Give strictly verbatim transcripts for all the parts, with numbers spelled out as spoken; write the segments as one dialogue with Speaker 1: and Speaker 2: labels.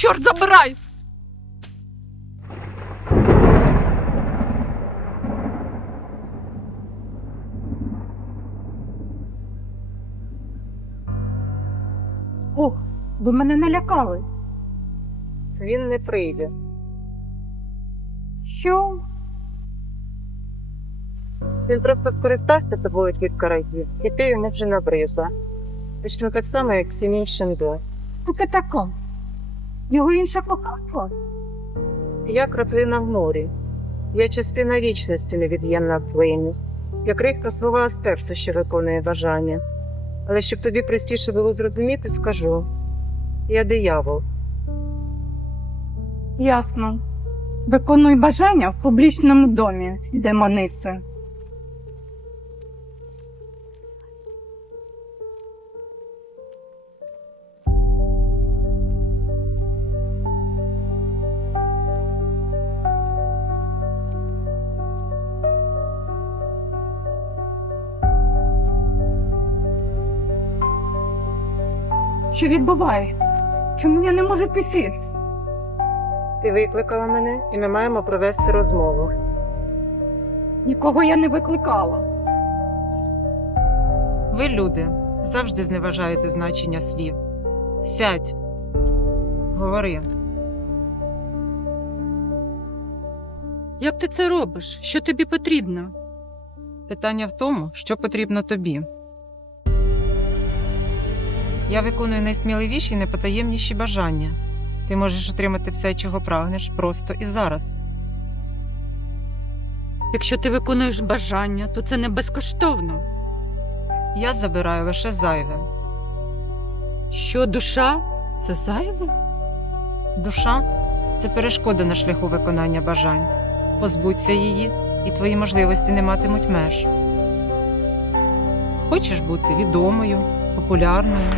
Speaker 1: Чорт забирай!
Speaker 2: Ох, ви мене налякали.
Speaker 3: Він не прийде.
Speaker 2: Що?
Speaker 3: Він просто скористався тобою кілька разів, і ти йому вже набризла. Точно так само, як Сімін Шендо.
Speaker 2: Таке таке. Його інша коханка.
Speaker 3: Я краплина в морі. Я частина вічності невід'ємна в твоїм. Я крихта свого астерця, що виконує бажання. Але щоб тобі простіше було зрозуміти, скажу. Я диявол.
Speaker 2: Ясно. Виконуй бажання в публічному домі, демонице. Що відбувається? Чому я не можу піти?
Speaker 3: Ти викликала мене, і ми маємо провести розмову.
Speaker 2: Нікого я не викликала.
Speaker 4: Ви, люди, завжди зневажаєте значення слів. Сядь. Говори.
Speaker 1: Як ти це робиш? Що тобі потрібно?
Speaker 4: Питання в тому, що потрібно тобі. Я виконую найсміливіші і найпотаємніші бажання. Ти можеш отримати все, чого прагнеш, просто і зараз.
Speaker 1: Якщо ти виконуєш бажання, то це не безкоштовно.
Speaker 4: Я забираю лише зайве.
Speaker 1: Що душа? Це зайве?
Speaker 4: Душа – це перешкода на шляху виконання бажань. Позбудься її, і твої можливості не матимуть меж. Хочеш бути відомою, популярною?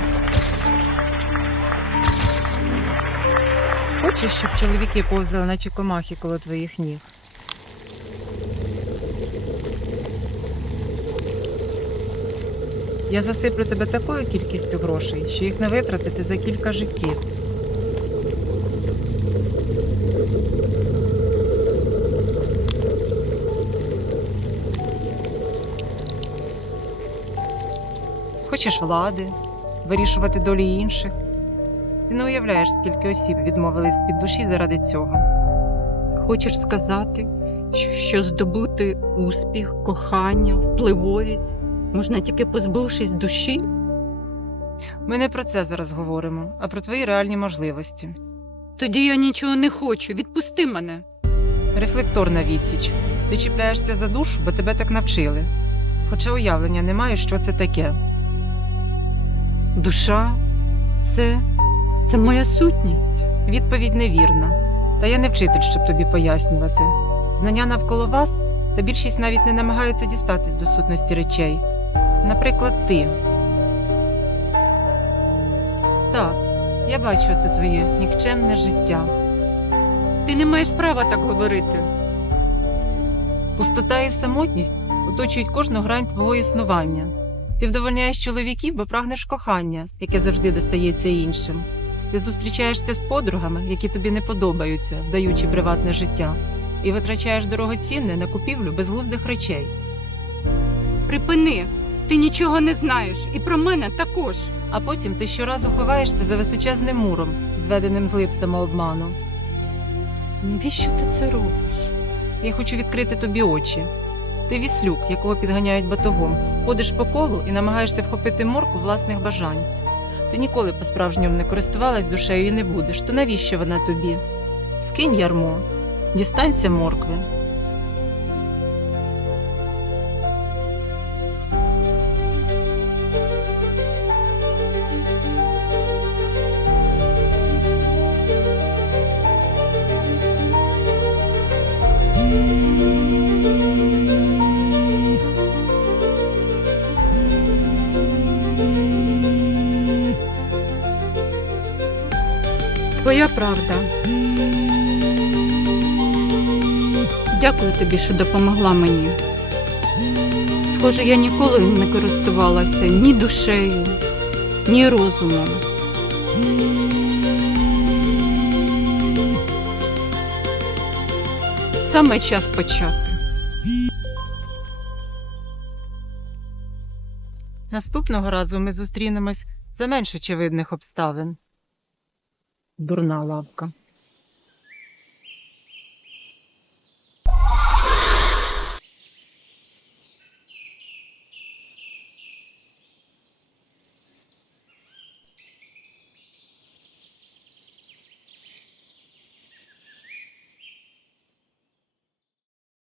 Speaker 4: Хочеш, щоб чоловіки повзали, наче комахи коло твоїх ніг? Я засиплю тебе такою кількістю грошей, що їх не витратити за кілька життів. Хочеш влади, вирішувати долі інших? Ти не уявляєш, скільки осіб відмовились від душі заради цього.
Speaker 1: Хочеш сказати, що здобути успіх, кохання, впливовість можна тільки позбувшись душі?
Speaker 4: Ми не про це зараз говоримо, а про твої реальні можливості.
Speaker 1: Тоді я нічого не хочу, відпусти мене.
Speaker 4: Рефлекторна відсіч. Ти чіпляєшся за душу, бо тебе так навчили. Хоча уявлення немає, що це таке.
Speaker 1: Душа – це... це моя сутність.
Speaker 4: Відповідь невірна. Та я не вчитель, щоб тобі пояснювати. Знання навколо вас, та більшість навіть не намагаються дістатись до сутності речей. Наприклад, ти. Так, я бачу це твоє нікчемне життя.
Speaker 1: Ти не маєш права так говорити.
Speaker 4: Пустота і самотність оточують кожну грань твого існування. Ти вдовольняєш чоловіків, бо прагнеш кохання, яке завжди достається іншим. Ти зустрічаєшся з подругами, які тобі не подобаються, вдаючи приватне життя, і витрачаєш дорогоцінне на купівлю безглуздих речей.
Speaker 1: Припини, ти нічого не знаєш, і про мене також.
Speaker 4: А потім ти щоразу ховаєшся за височезним муром, зведеним з лип самообману.
Speaker 1: Навіщо ти це робиш?
Speaker 4: Я хочу відкрити тобі очі. Ти віслюк, якого підганяють батогом, ходиш по колу і намагаєшся вхопити морку власних бажань. Ти ніколи по-справжньому не користувалась душею і не будеш, то навіщо вона тобі? Скинь ярмо, дістанься моркви.
Speaker 1: Твоя правда. Дякую тобі, що допомогла мені. Схоже, я ніколи не користувалася ні душею, ні розумом. Саме час почати.
Speaker 4: Наступного разу ми зустрінемось за менш очевидних обставин. Дурна лавка.